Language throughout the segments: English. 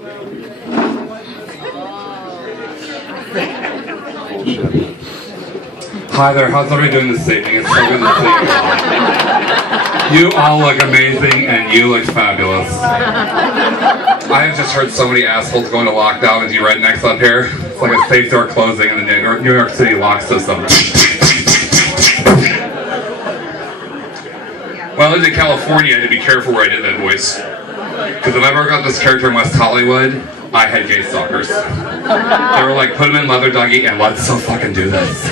Hi there, how's everybody doing this evening? It's so good to see you. You all look amazing and you look fabulous. I have just heard so many assholes go into lockdown with you rednecks up here. It's like a safe door closing in the New York City lock system. When I lived in California, I had to be careful where I did that voice. Because if I ever got this character in West Hollywood, I had gay stalkers. They were like, put him in leather doggy and let's so fucking do this.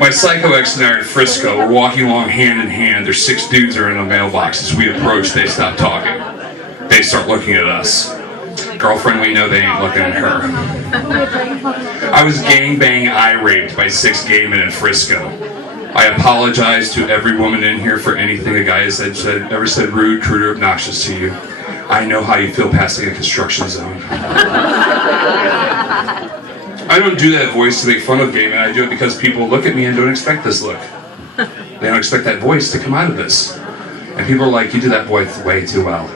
My psycho ex and I are in Frisco. We're walking along hand in hand. There's 6 dudes are in a mailbox. As we approach, they stop talking. They start looking at us. Girlfriend, we know they ain't looking at her. I was gangbang eye-raped by 6 gay men in Frisco. I apologize to every woman in here for anything a guy has ever said rude, crude, or obnoxious to you. I know how you feel passing a construction zone. I don't do that voice to make fun of gay men. I do it because people look at me and don't expect this look. They don't expect that voice to come out of this. And people are like, you do that voice way too well.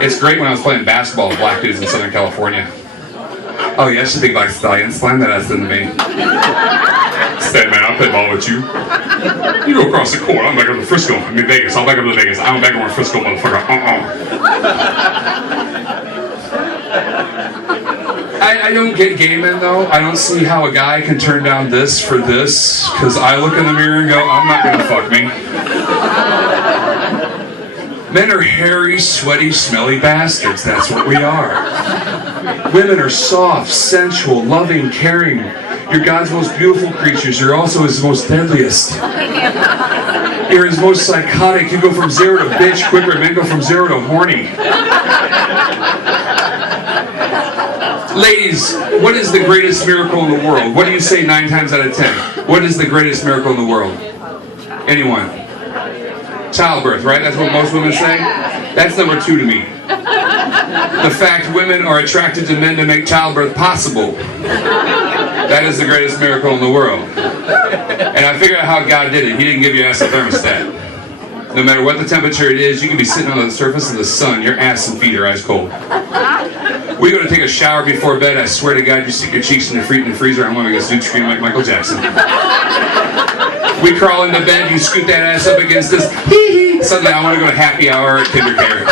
It's great when I was playing basketball with black dudes in Southern California. Oh yeah, it's a big black stallion. Slam that ass into me. Say, man, I'll play ball with you. You go across the court. I'm back up to Frisco. I'm in Vegas. I'll back up to Vegas. I don't back up to Frisco, motherfucker. I don't get gay men, though. I don't see how a guy can turn down this for this, because I look in the mirror and go, I'm not going to fuck me. Men are hairy, sweaty, smelly bastards. That's what we are. Women are soft, sensual, loving, caring. You're God's most beautiful creatures. You're also His most deadliest. You're His most psychotic. You go from 0 to bitch quicker. Men go from 0 to horny. Ladies, what is the greatest miracle in the world? What do you say 9 times out of 10? What is the greatest miracle in the world? Anyone? Childbirth, right? That's what most women say? That's number 2 to me. The fact women are attracted to men to make childbirth possible. That is the greatest miracle in the world. And I figured out how God did it. He didn't give your ass a thermostat. No matter what the temperature it is, you can be sitting on the surface of the sun, your ass and feet are ice cold. We go to take a shower before bed, I swear to God, you stick your cheeks in the freezer, I'm going to get scream like Michael Jackson. We crawl into bed, you scoot that ass up against this, hee-hee. Suddenly I want to go to happy hour at KinderCare.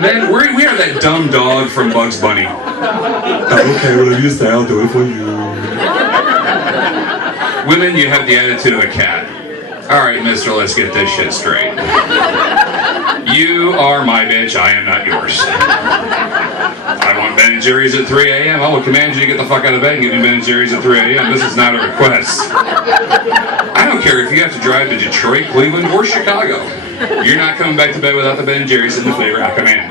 Man, we are that dumb dog from Bugs Bunny. Okay, well, if you say, I'll do it for you. Women, you have the attitude of a cat. Alright, mister, let's get this shit straight. You are my bitch, I am not yours. I want Ben & Jerry's at 3 a.m. I will command you to get the fuck out of bed and give me Ben & Jerry's at 3 a.m. This is not a request. I don't care if you have to drive to Detroit, Cleveland, or Chicago. You're not coming back to bed without the Ben & Jerry's in the flavor I command.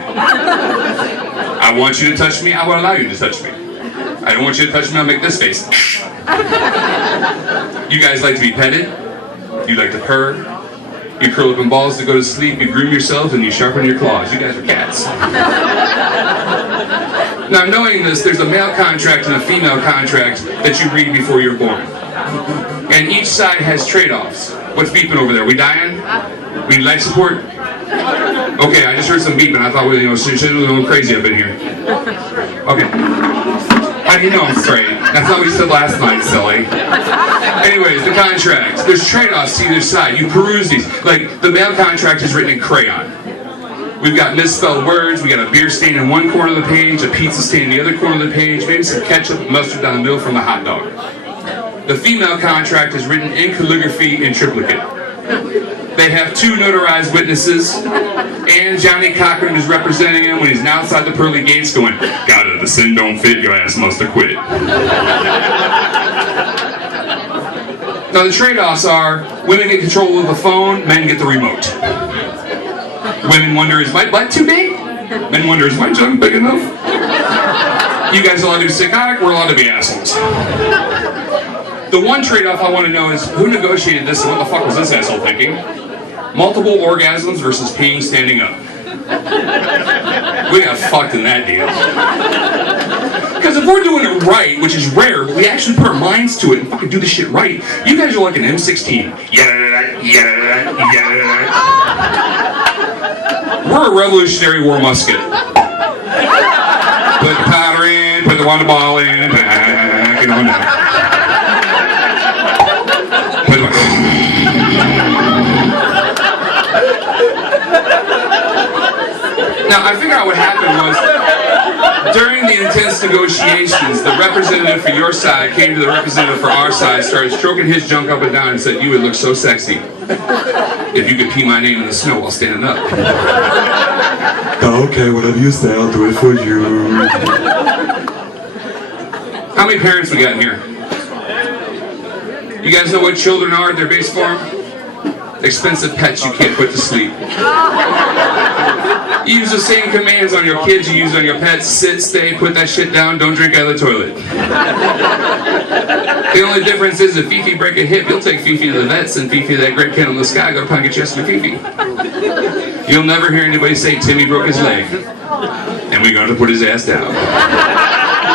I want you to touch me, I will allow you to touch me. I don't want you to touch me, I'll make this face. You guys like to be petted, you like to purr, you curl up in balls to go to sleep, you groom yourselves, and you sharpen your claws. You guys are cats. Now, knowing this, there's a male contract and a female contract that you read before you're born. And each side has trade-offs. What's beeping over there? We dying? We need life support? Okay, I just heard some beeping. I thought we were going crazy up in here. Okay. How do you know I'm straight? That's not what you said last night, silly. Anyways, the contract. There's trade-offs to either side. You peruse these. Like, the male contract is written in crayon. We've got misspelled words. We got a beer stain in one corner of the page, a pizza stain in the other corner of the page, maybe some ketchup and mustard down the middle from the hot dog. The female contract is written in calligraphy in triplicate. They have 2 notarized witnesses, and Johnny Cochran is representing him when he's now outside the pearly gates going, "God, if the sin don't fit, your ass must have quit." Now the trade-offs are, women get control of the phone, men get the remote. Women wonder, is my butt too big? Men wonder, is my junk big enough? You guys are allowed to be psychotic, we're allowed to be assholes. The one trade-off I want to know is, who negotiated this and what the fuck was this asshole thinking? Multiple orgasms versus peeing standing up. We got fucked in that deal. Because if we're doing it right, which is rare, but we actually put our minds to it and fucking do this shit right, you guys are like an M16. a Revolutionary War musket. Put the powder in, put the water ball in, and back it on down. Now, I figured out what happened was, during the intense negotiations, the representative for your side came to the representative for our side, started stroking his junk up and down, and said, "You would look so sexy if you could pee my name in the snow while standing up." Okay, whatever you say, I'll do it for you. How many parents we got in here? You guys know what children are at their base form? Expensive pets you can't put to sleep. You use the same commands on your kids you use on your pets. Sit, stay, put that shit down, don't drink out of the toilet. The only difference is if Fifi break a hip, you'll take Fifi to the vets, and Fifi, that great kid in the sky, go pound your chest with Fifi. You'll never hear anybody say Timmy broke his leg, and we got to put his ass down.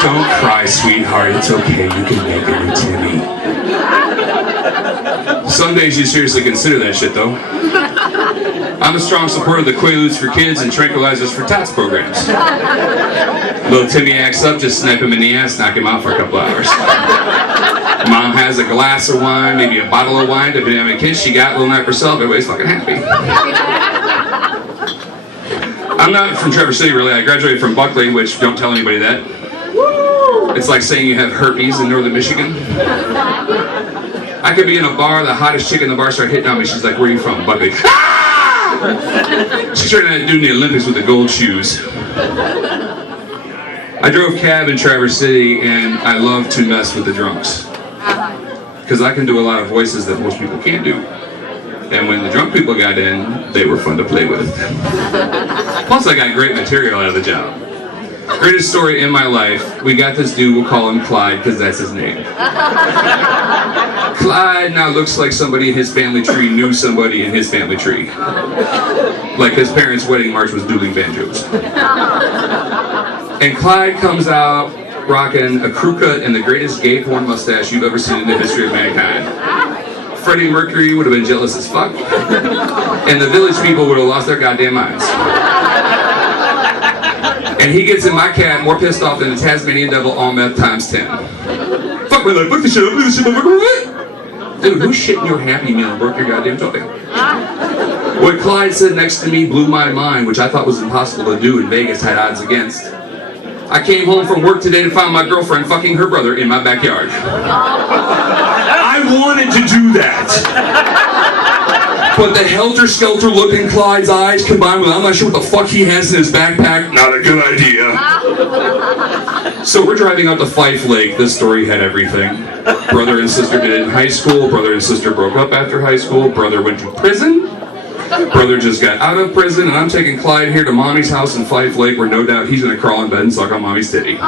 Don't cry, sweetheart, it's okay, you can make a new Timmy. Some days you seriously consider that shit, though. I'm a strong supporter of the Quaaludes for Kids and Tranquilizers for Tots programs. Little Timmy acts up, just snipe him in the ass, knock him out for a couple hours. Mom has a glass of wine, maybe a bottle of wine, depending on how many kids she got, little night herself, everybody's fucking happy. I'm not from Traverse City, really. I graduated from Buckley, which don't tell anybody that. It's like saying you have herpes in northern Michigan. I could be in a bar, the hottest chick in the bar started hitting on me. She's like, "Where are you from?" Buckley. She's trying to do the Olympics with the gold shoes. I drove cab in Traverse City, and I love to mess with the drunks. Because I can do a lot of voices that most people can't do. And when the drunk people got in, they were fun to play with. Plus, I got great material out of the job. Greatest story in my life, we got this dude, we'll call him Clyde, because that's his name. Clyde now looks like somebody in his family tree knew somebody in his family tree. Like his parents' wedding march was dueling banjos. And Clyde comes out rocking a crew cut and the greatest gay porn mustache you've ever seen in the history of mankind. Freddie Mercury would have been jealous as fuck, and the village people would have lost their goddamn minds. And he gets in my cab more pissed off than the Tasmanian devil all meth times 10. Fuck my life, fuck the shit up, this shit, motherfucker. Dude, who's shit in your Happy Meal and broke your goddamn toy? What Clyde said next to me blew my mind, which I thought was impossible to do and Vegas had odds against. I came home from work today to find my girlfriend fucking her brother in my backyard. I wanted to do that. But the helter-skelter look in Clyde's eyes combined with I'm not sure what the fuck he has in his backpack, not a good idea. So we're driving out to Fife Lake. This story had everything. Brother and sister did it in high school. Brother and sister broke up after high school. Brother went to prison. Brother just got out of prison, and I'm taking Clyde here to Mommy's house in Fife Lake, where no doubt he's going to crawl in bed and suck on Mommy's titty.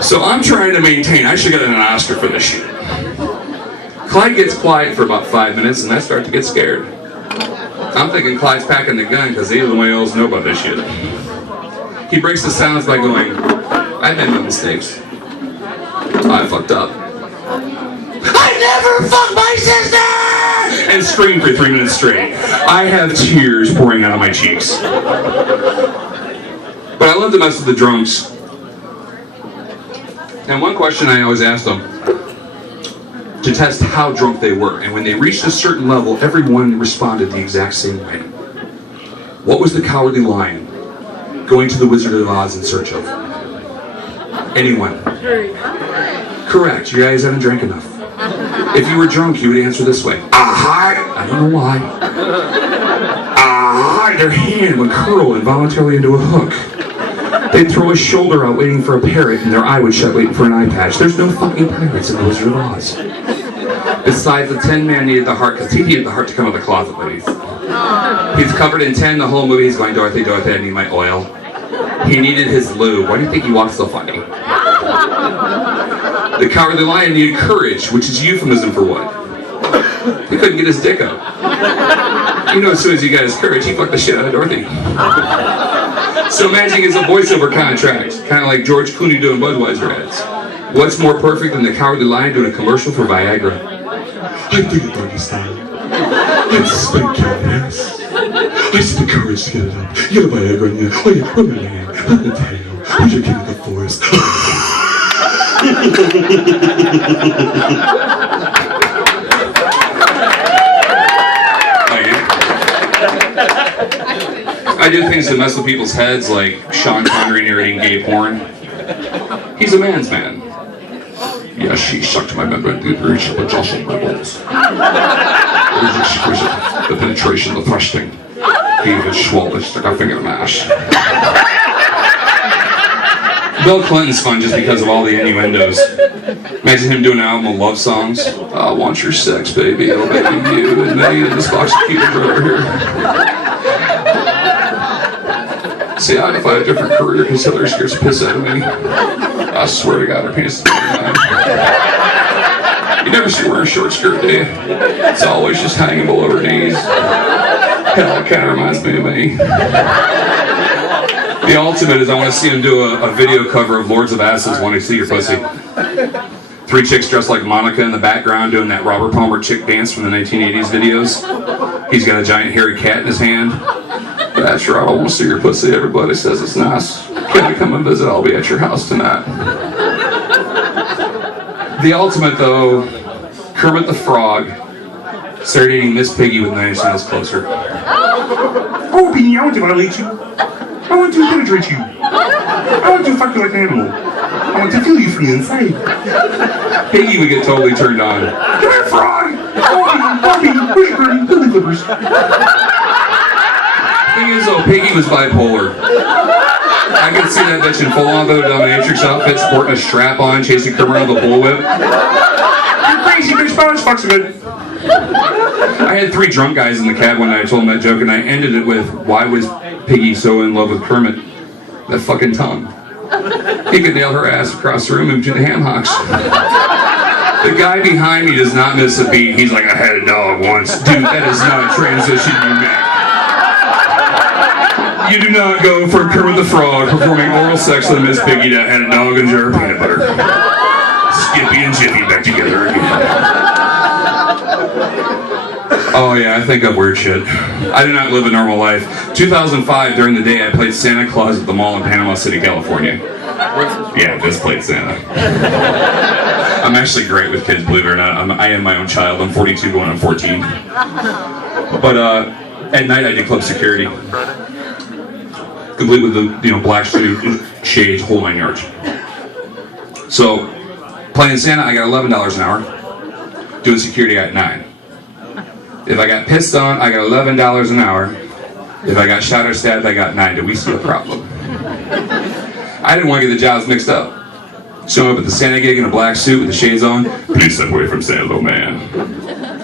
So I'm trying to maintain. I should get an Oscar for this shit. Clyde gets quiet for about 5 minutes, and I start to get scared. I'm thinking Clyde's packing the gun because he doesn't else know about this shit. He breaks the silence by going, "I've made my mistakes. I fucked up. I never fucked my sister!" And screamed for 3 minutes straight. I have tears pouring out of my cheeks. But I love to mess with the drunks. And one question I always ask them, to test how drunk they were. And when they reached a certain level, everyone responded the exact same way. What was the cowardly lion going to the Wizard of Oz in search of? Anyone? Correct. You guys haven't drank enough. If you were drunk, you would answer this way. I don't know why. Their hand would curl involuntarily into a hook. They'd throw a shoulder out waiting for a parrot, and their eye would shut waiting for an eye patch. There's no fucking pirates in the Wizard of Oz. Besides, the Tin Man needed the heart, because he needed the heart to come out of the closet, ladies. He's covered in tin the whole movie. He's going, Dorothy, I need my oil. He needed his lube. Why do you think he walks so funny? The Cowardly Lion needed courage, which is euphemism for what? He couldn't get his dick up. You know, as soon as he got his courage, he fucked the shit out of Dorothy. So imagine it's a voiceover contract, kind of like George Clooney doing Budweiser ads. What's more perfect than the Cowardly Lion doing a commercial for Viagra? I do it doggy style. Let's spank your ass. I see the courage to get it up. You got a Viagra in you. Oh yeah, rub my name, rub the tail. Who's your king of the forest? I do things to mess with people's heads, like Sean Connery narrating gay porn. He's a man's man. Yes, she sucked my member and did reach up and jostled my balls. It was exquisite. The penetration, the thrusting. He even swallowed, stuck a finger in my ass. Bill Clinton's fun just because of all the innuendos. Imagine him doing an album of love songs. I want your sex, baby. Oh, baby, you and me in this box of cubes over here. See, I'd find a different career because Hillary scares the piss out of me. I swear to God, her penis is mine. You never see her wearing a short skirt, do you? It's always just hanging below her knees. Hell, it kind of reminds me of me. The ultimate is I want to see him do a video cover of Lords of Asses When I See Your Pussy. 3 chicks dressed like Monica in the background doing that Robert Palmer chick dance from the 1980s videos. He's got a giant hairy cat in his hand. That's right, I want to see your pussy. Everybody says it's nice. Can I come and visit? I'll be at your house tonight. The ultimate, though, Kermit the Frog started eating Miss Piggy with 9 inches closer. Oh, Beanie, I want to violate you. I want to penetrate you. I want to fuck you like an animal. I want to feel you from the inside. Piggy would get totally turned on. Come here, frog! Oh, Beanie, where's your birdie? Billy Clippers. Thing is, though, Piggy was bipolar. I could see that bitch in full-on dominatrix outfit, sporting a strap on, chasing Kermit with a bullwhip. You're crazy, bitch, but fuck's good. I had 3 drunk guys in the cab one night. I told them that joke, and I ended it with, why was Piggy so in love with Kermit? That fucking tongue. He could nail her ass across the room in between the ham hocks. The guy behind me does not miss a beat. He's like, I had a dog once. Dude, that is not a transition you make. You do not go from Kermit the Frog performing oral sex with Miss Piggy that had a dog and a jar of peanut butter. Skippy and Jiffy back together again. Oh yeah, I think of weird shit. I do not live a normal life. 2005, during the day, I played Santa Claus at the mall in Panama City, California. Yeah, just played Santa. I'm actually great with kids, believe it or not. I am my own child. I'm 42 going on 14. But at night I did club security. Complete with the black suit, shades, whole 9 yards. So, playing Santa, I got $11 an hour. Doing security, I got 9. If I got pissed on, I got $11 an hour. If I got shot or stabbed, I got 9. Do we see a problem? I didn't want to get the jobs mixed up. Showing up at the Santa gig in a black suit with the shades on. Please step away from Santa, little man.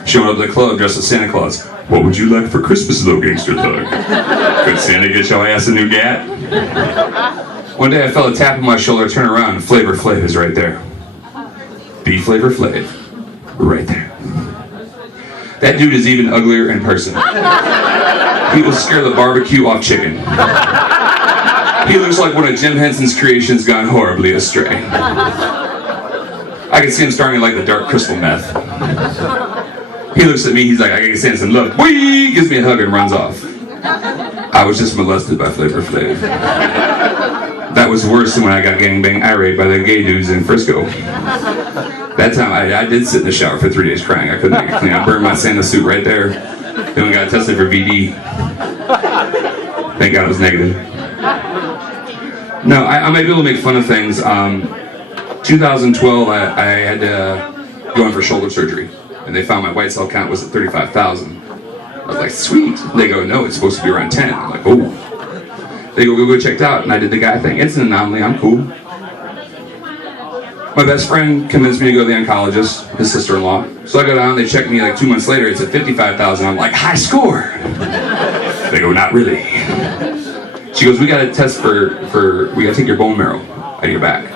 Showing up at the club dressed as Santa Claus. What would you like for Christmas, little gangster thug? Could Santa get your ass a new gat? One day I felt a tap on my shoulder, turn around, and Flavor Flav is right there. B Flavor Flav. Right there. That dude is even uglier in person. He will scare the barbecue off chicken. He looks like one of Jim Henson's creations gone horribly astray. I can see him starting like the dark crystal meth. He looks at me, he's like, I gotta send some love. Whee! Gives me a hug and runs off. I was just molested by Flavor Flav. That was worse than when I got gangbang irate by the gay dudes in Frisco. That time I did sit in the shower for 3 days crying. I couldn't make it clean. I burned my Santa suit right there. Then we got tested for VD. Thank God it was negative. No, I might be able to make fun of things. 2012, I had to go in for shoulder surgery. And they found my white cell count was at 35,000. I was like, sweet. They go, no, it's supposed to be around 10. I'm like, oh. They go checked out. And I did the guy thing. It's an anomaly. I'm cool. My best friend convinced me to go to the oncologist, his sister-in-law. So I go down, they check me like 2 months later, it's at 55,000. I'm like, high score. They go, not really. She goes, we got to test we got to take your bone marrow out of your back.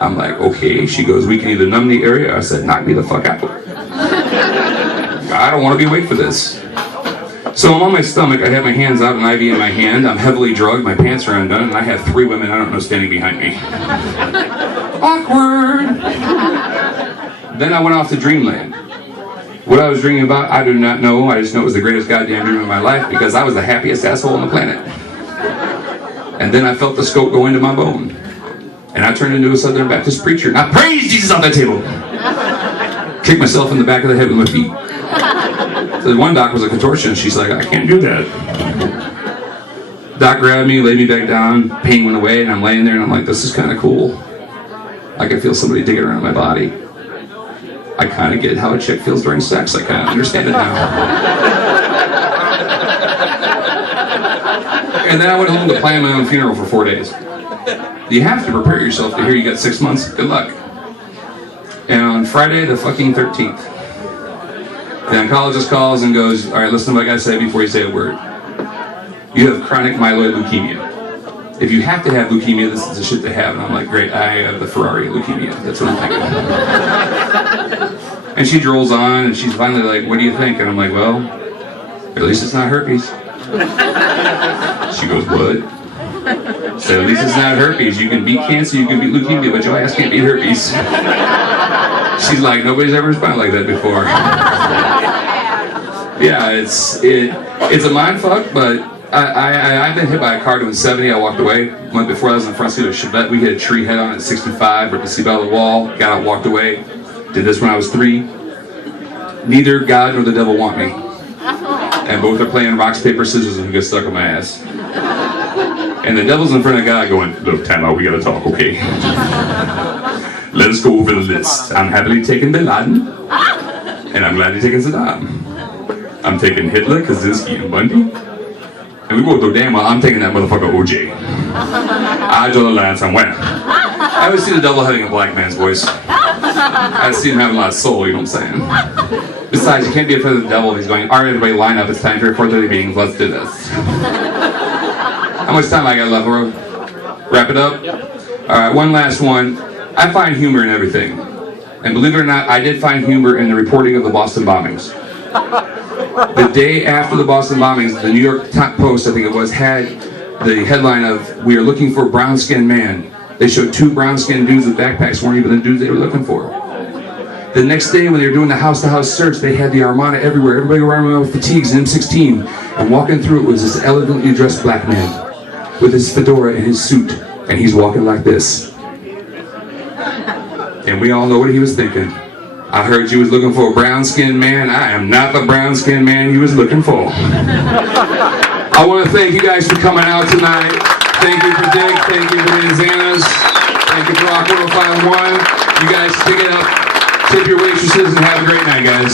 I'm like, okay. She goes, we can either numb the area. I said, knock me the fuck out. I don't want to be awake for this. So I'm on my stomach, I have my hands out, an IV in my hand, I'm heavily drugged, my pants are undone, and I have 3 women I don't know standing behind me. Awkward! Then I went off to Dreamland. What I was dreaming about, I do not know. I just know it was the greatest goddamn dream of my life because I was the happiest asshole on the planet. And then I felt the scope go into my bone. And I turned into a Southern Baptist preacher. And I praised Jesus on that table. Kicked myself in the back of the head with my feet. So one doc was a contortionist. She's like, I can't do that. Doc grabbed me, laid me back down. Pain went away, and I'm laying there, and I'm like, this is kind of cool. I can feel somebody digging around my body. I kind of get how a chick feels during sex. I kind of understand it now. And then I went home to plan my own funeral for 4 days. You have to prepare yourself to hear you got 6 months. Good luck. And on Friday the fucking 13th, the oncologist calls and goes, all right, listen to what I gotta say before you say a word. You have chronic myeloid leukemia. If you have to have leukemia, this is the shit to have. And I'm like, great, I have the Ferrari leukemia. That's what I'm thinking. And she drools on, and she's finally like, what do you think? And I'm like, well, at least it's not herpes. She goes, what? So at least it's not herpes. You can beat cancer, you can beat leukemia, but your ass can't beat herpes. She's like, nobody's ever responded like that before. Yeah, it's a mind fuck, but I've been hit by a car doing 70. I walked away. Month before, I was in the front seat of a Chevette. We hit a tree head on at 65, broke the seatbelt on the wall, got out, walked away. Did this when I was 3. Neither God nor the devil want me. And both are playing rocks, paper, scissors, and who gets stuck on my ass. And the devil's in front of God going, look, time out, we gotta talk, okay? Let us go over the list. I'm happily taking Bin Laden, and I'm gladly taking Saddam. I'm taking Hitler, Kaczynski, and Bundy. And we both know damn well I'm taking that motherfucker OJ. I draw the line somewhere. I always see the devil having a black man's voice. I see him having a lot of soul, you know what I'm saying? Besides, you can't be afraid of the devil. He's going, alright, everybody line up. It's time for your 4:30 meetings. Let's do this. How much time I got left, bro? Wrap it up? Alright, one last one. I find humor in everything. And believe it or not, I did find humor in the reporting of the Boston bombings. The day after the Boston bombings, the New York Post, I think it was, had the headline of, we are looking for a brown-skinned man. They showed 2 brown-skinned dudes with backpacks, weren't even the dudes they were looking for. The next day, when they were doing the house-to-house search, they had the Armada everywhere. Everybody around with fatigues and M16. And walking through it was this elegantly dressed black man with his fedora and his suit. And he's walking like this. And we all know what he was thinking. I heard you was looking for a brown-skinned man. I am not the brown-skinned man you was looking for. I want to thank you guys for coming out tonight. Thank you for Dick. Thank you for Manzanas. Thank you for Rock 105.1. You guys pick it up. Tip your waitresses and have a great night, guys.